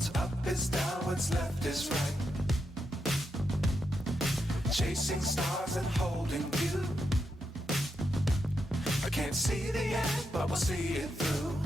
What's up is down, what's left is right. Chasing stars and holding you. I can't see the end, but we'll see it through.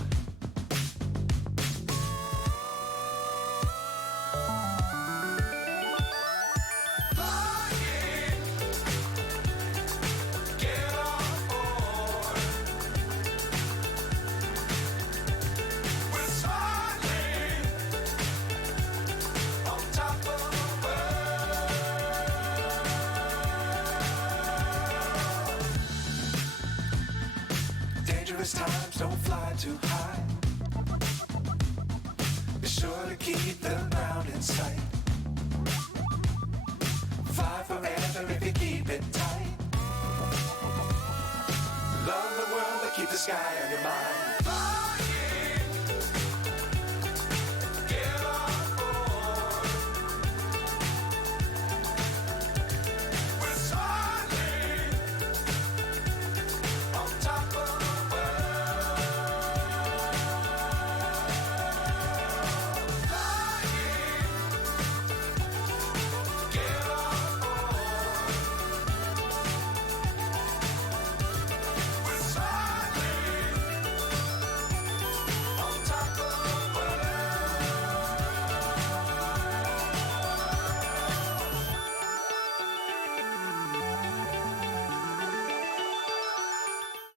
Times don't fly too high. Be sure to keep the ground in sight. Fly forever if you keep it tight. Love the world, but keep the sky on your mind.